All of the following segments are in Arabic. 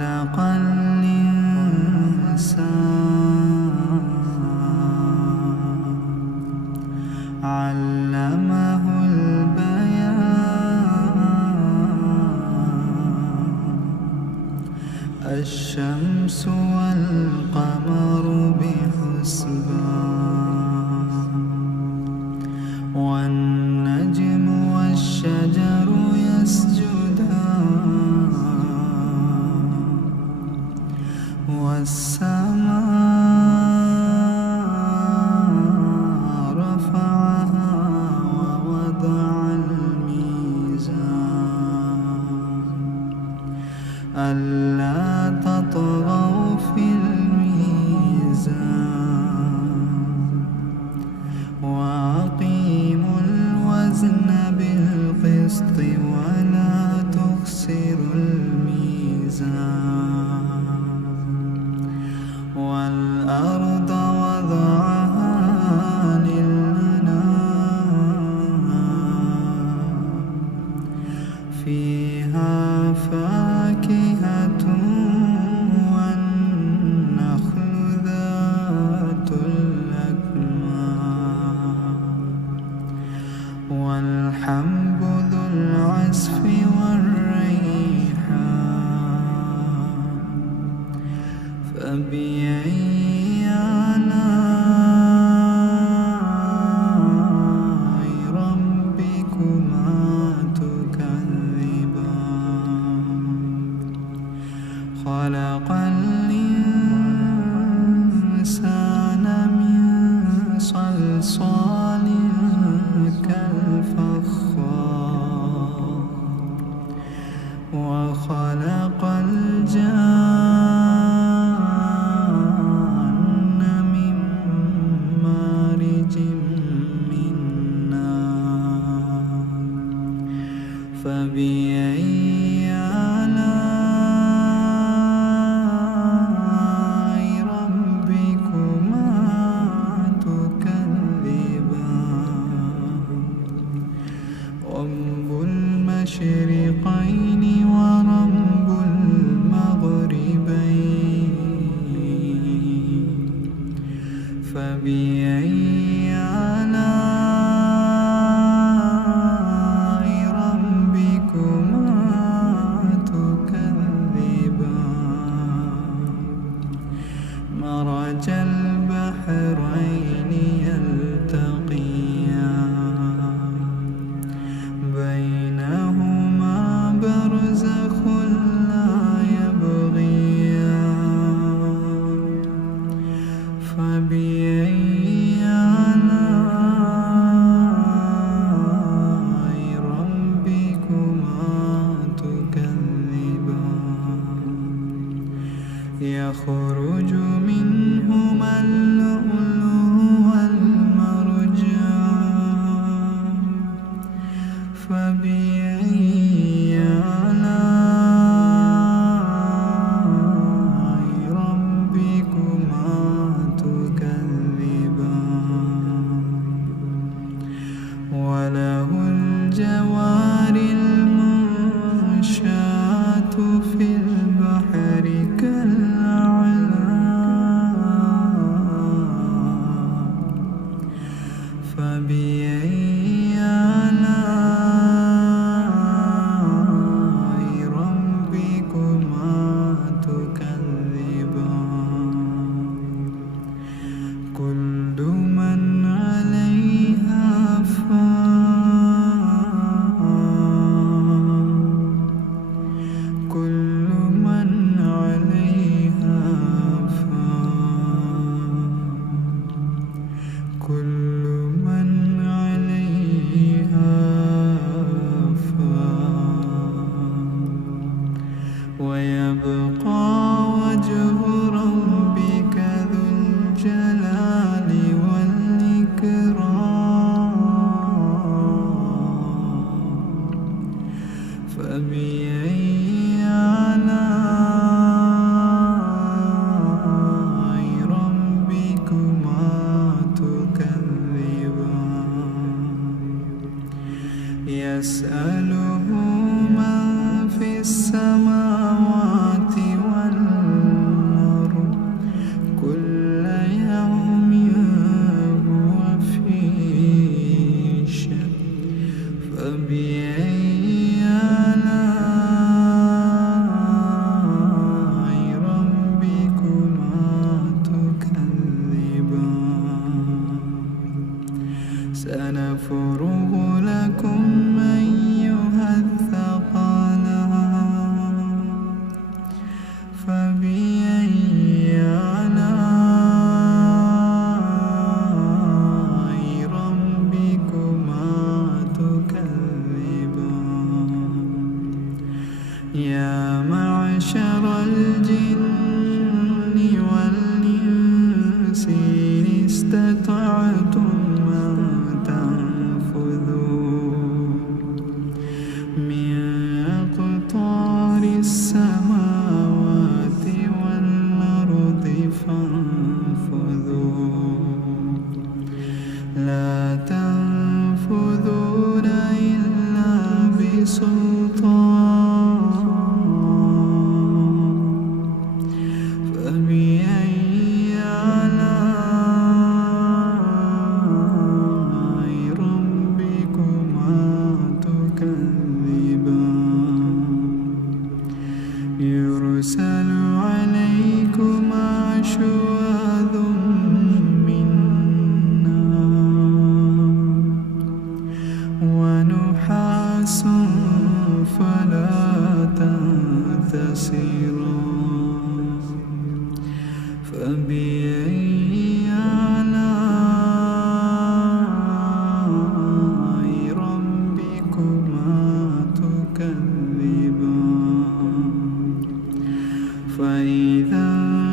خلق الإنسان علمه البيان الشمس والقمر بحسبان والنجم والشجر يسجدان والسماء رفعها ووضع الميزان ألا تطغوا في الميزان وأقيموا الوزن بالقسط ولا تخسروا الميزان والأرض وضعها للأنام فيها فاكهة والنخل ذات الأكمام والحب ذو العصف والريحان فبأي آلاء ربكما تكذبان خلق الإنسان من صلصال كالفخار وخلق الجان من مارج من نار فبأي آلاء ربكما تكذبان رب المشرقين ورب المغربين فبأي آلاء ربكما تكذبان مرج البحرين يلتقيان بينهما برزخ لا يبغيان فبأي آلاء ربكما تكذبان يخرج منهما اللؤلؤ والمرجان فبأي آلاء ربكما تكذبان وله الجوار المنشآت في البحر كالأعلام شواذ من نار ونحاس فلا تنتصران فبأي آلاء ربكما تكذبان فإذا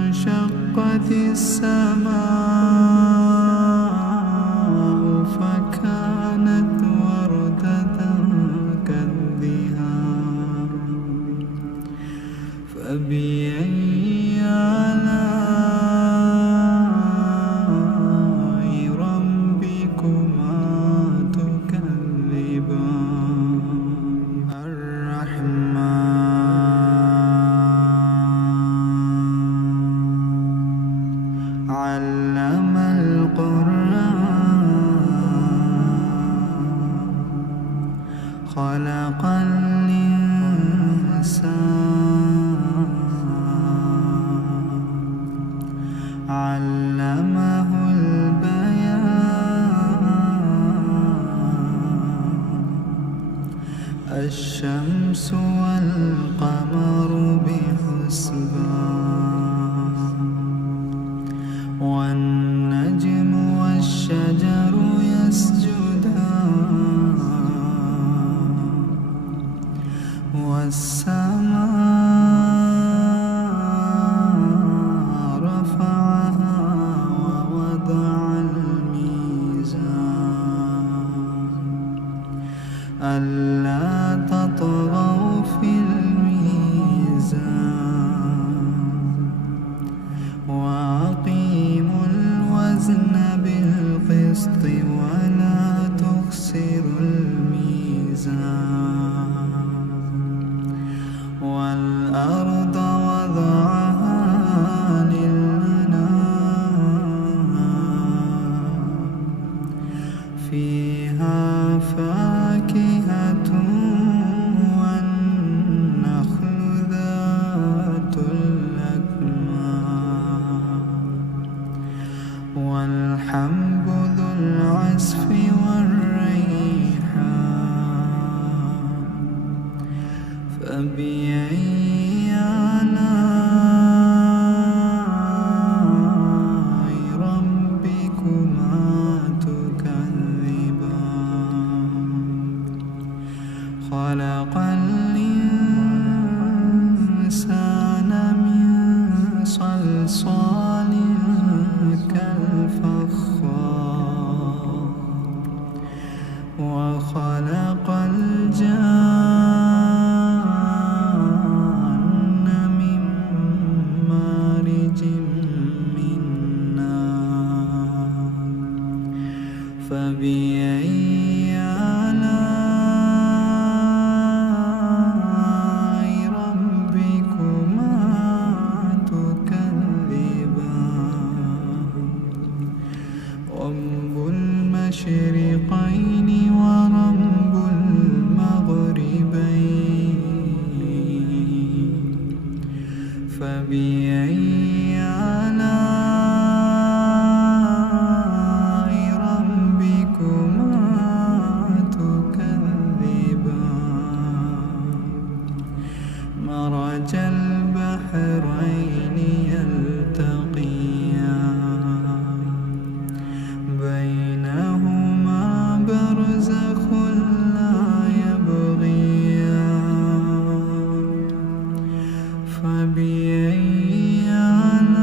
انشقت السماء فكانت وردة كالدهان فبأي آلاء ربكما تكذبان الرحمن علم القرآن خلق الإنسان علمه البيان الشمس والقمر بحسبان والنجم والشجر يسجدان والسماء رفعها ووضع الميزان ألا تطغوا في الميزان وأقيموا الوزن بالقسط ولا تخسروا الميزان والأرض وضعها للأنام فيها فاكهة والنخل ذات الأكمام والحب ذو العصف والريحان فبأي آلاء ربكما تكذبان خلق الإنسان من صلصال كالفخار وخلق الجان من مارج من نار فبأي آلاء ربكما تكذبان رب المشرقين ورب المغربين فبأي آلاء ربكما تكذبان مرج البحرين يلتقيان بينهما برزخ لا يبغيان فبأي آلاء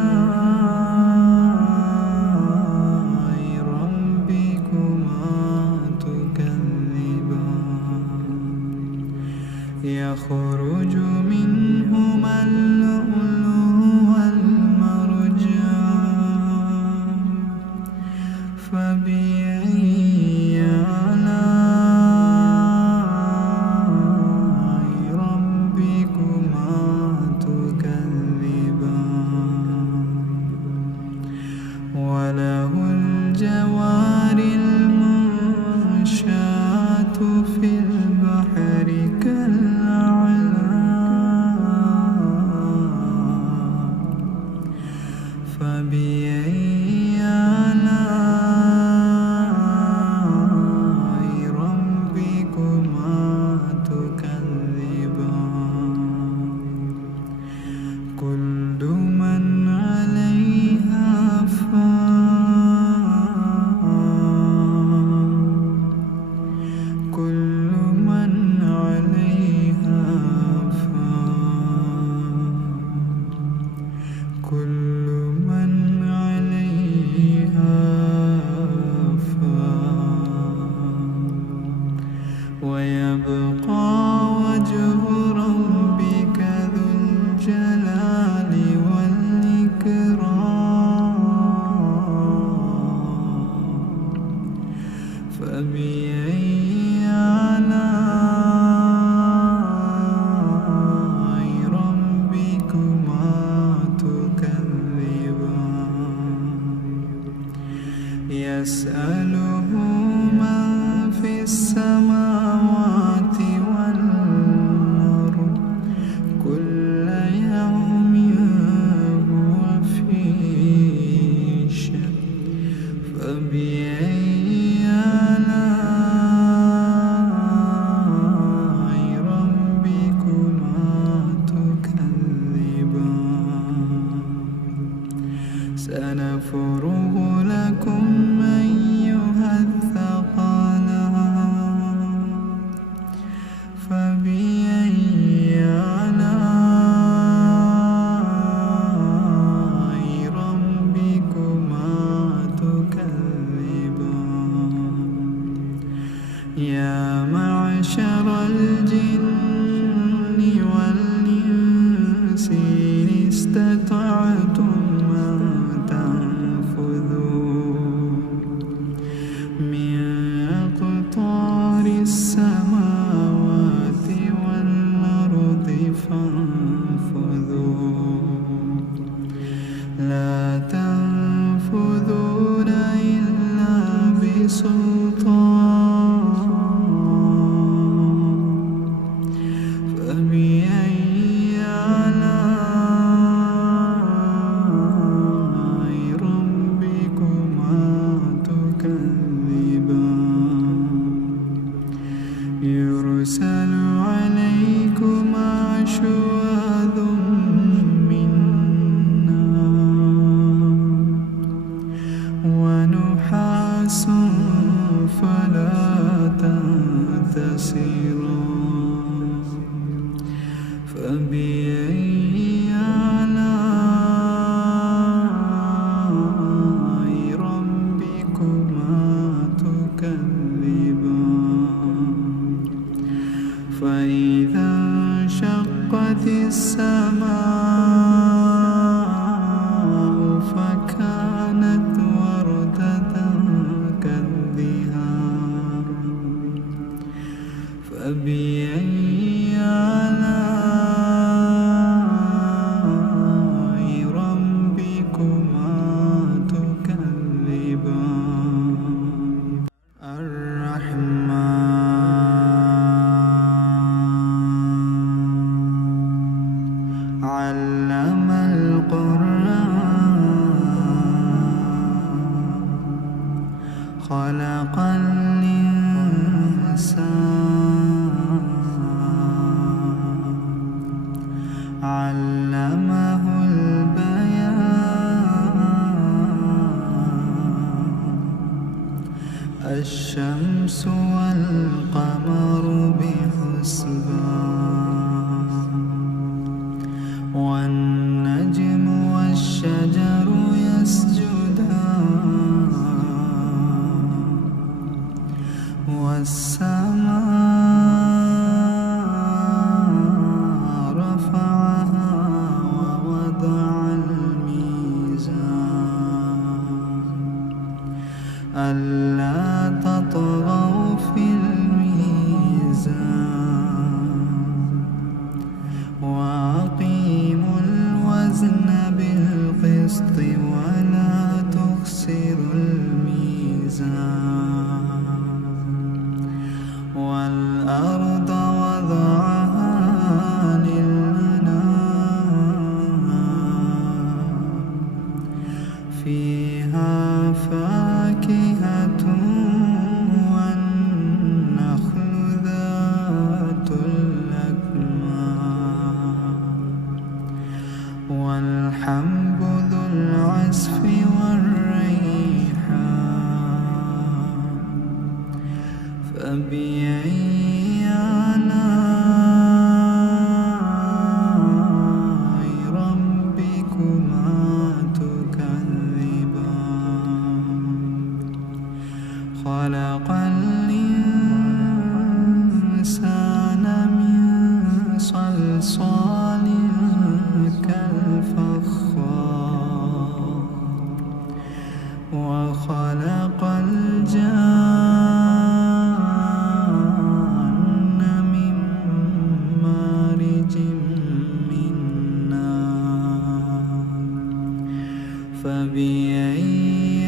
فبأي آلاء ربكما تكذبان كل من عليها فان كل من عليها فان كل من عليها فان ويبقى وجه ربك ذو الجلال والإكرام فبأي آلاء ربكما تكذبان يسأله من في السماوات والأرض كل يوم هو في شأن فبأي آلاء ربكما تكذبان سنفرغ لكم أيها الثقلان فبأي آلاء ربكما تكذبان يا معشر الجن والإنس إن استطعتم أن تنفذوا من أقطار السماوات والأرض فانفذوا لا تنفذون إلا بسلطان فبأي آلاء ربكما تكذبان يرسل عليكما شواظ من نار ونحاس فلا تنتصران فبأي آلاء ربكما تكذبان فإذا انشقت السماء فكانت وردة كالدهان فبأي آلاء ربكما تكذبان الرحمن علم القرآن خلق الإنسان علمه البيان الشمس والقمر بحسبان والنجم والشجر يسجدان والسماء رفعها ووضع الميزان ألا تطغوا في الميزان وأقيموا الوزن بالقسط ولا تخسروا الميزان والأرض وضعها للأنام والحب ذو العزف والريحان فبأي آلاء ربكما تكذبان خلق الإنسان من صلصال كالفخار وخلق الجان من مارج من نار فبأي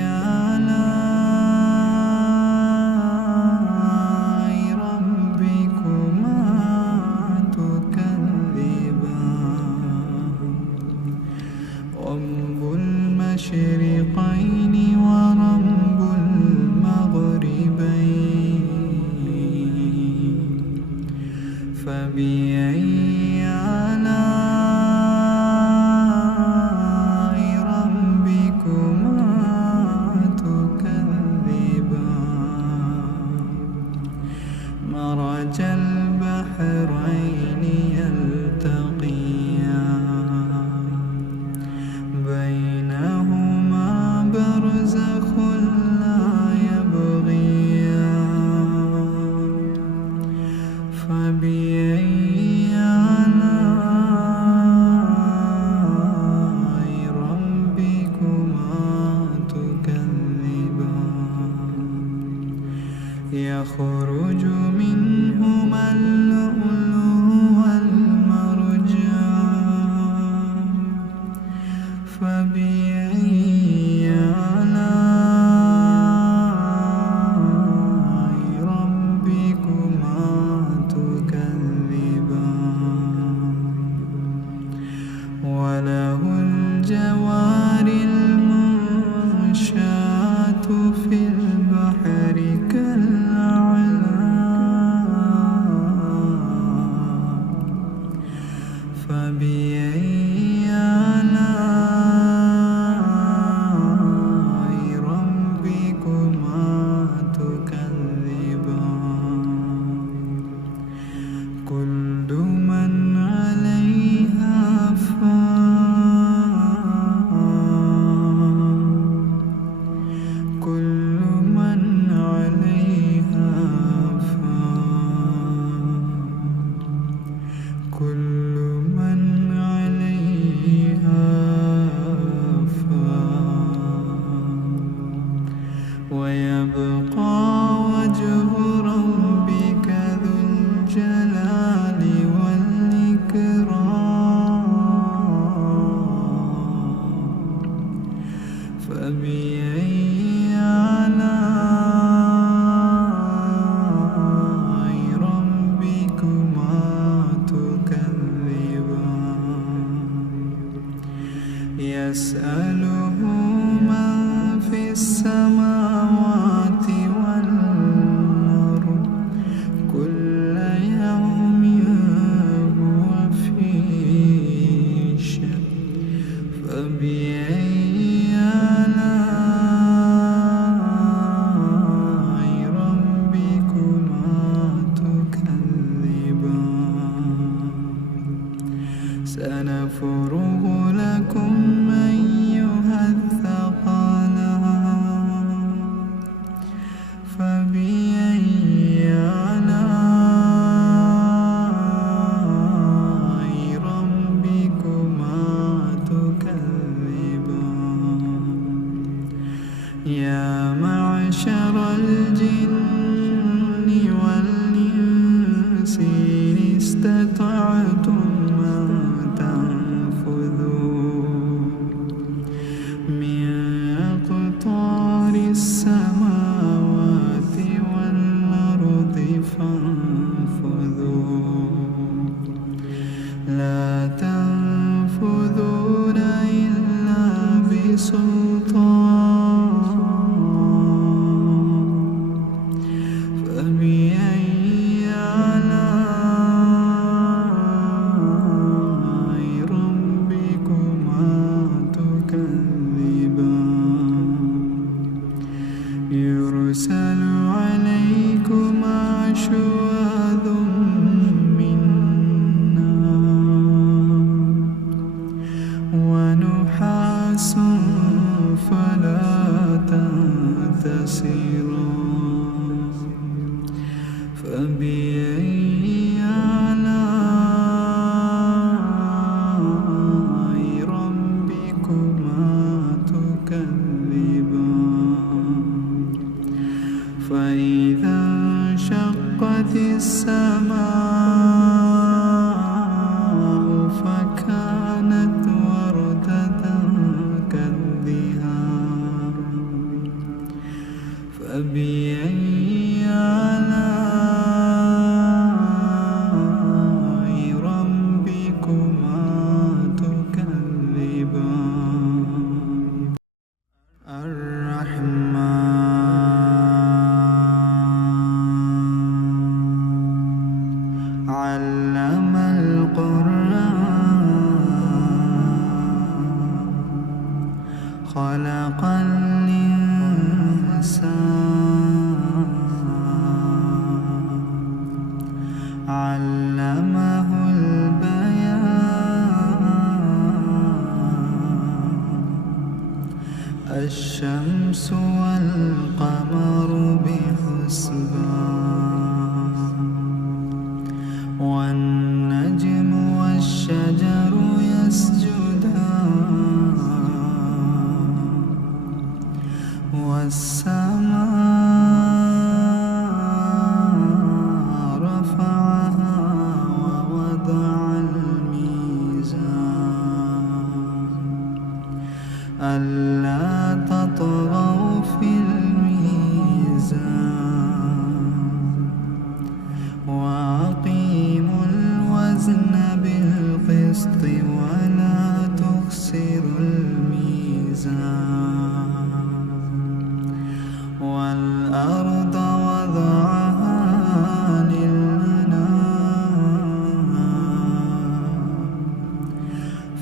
آلاء ربكما تكذبان رب المشرقين ورب المغربين فبأي آلاء ربكما تكذبان مرج البحرين يلتقيان بينهما برزخ لا يبغيان فبأي آلاء ربكما تكذبان يخرج منهما اللؤلؤ والمرجان فبأي آلاء ربكما تكذبان وله الجوار المنشآت في البحر كالأعلام فبأي آلاء ربكما تكذبان كل من عليها فان كل من عليها فان كل من عليها فان ويبقى وجه ربك ذو الجلال والإكرام فبأي آلاء ربكما تكذبان يسأله من في السماوات والأرض كل يوم هو في شأن فبأي آلاء ربكما تكذبان سنفرغ لكم أيها الثقلان فبأي آلاء ربكما تكذبان ونحاس فلا تنتصران فبأي آلاء ربكما تكذبان فإذا انشقت السماء فكانت وردة كالدهان فبأي آلاء ربكما تكذبان الرحمن علم القرآن خلق الإنسان علمه البيان الشمس والقمر بحسبان والنجم والشجر يسجدان والسماء رفعها ووضع الميزان ألا تطغوا في الميزان وأقيموا الوزن بالقسط ولا تخسروا الميزان والأرض وضعها للأنام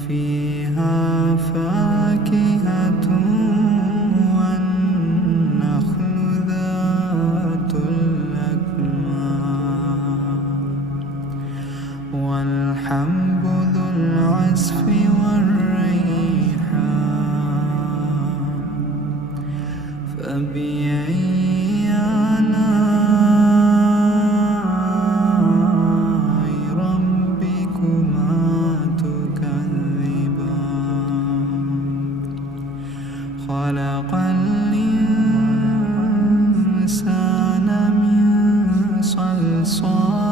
فيها فاكهة والنخل ذات الأكمام والحب ذو العصف والريحان فبأي آلاء ربكما تكذبان خلق الإنسان من صلصال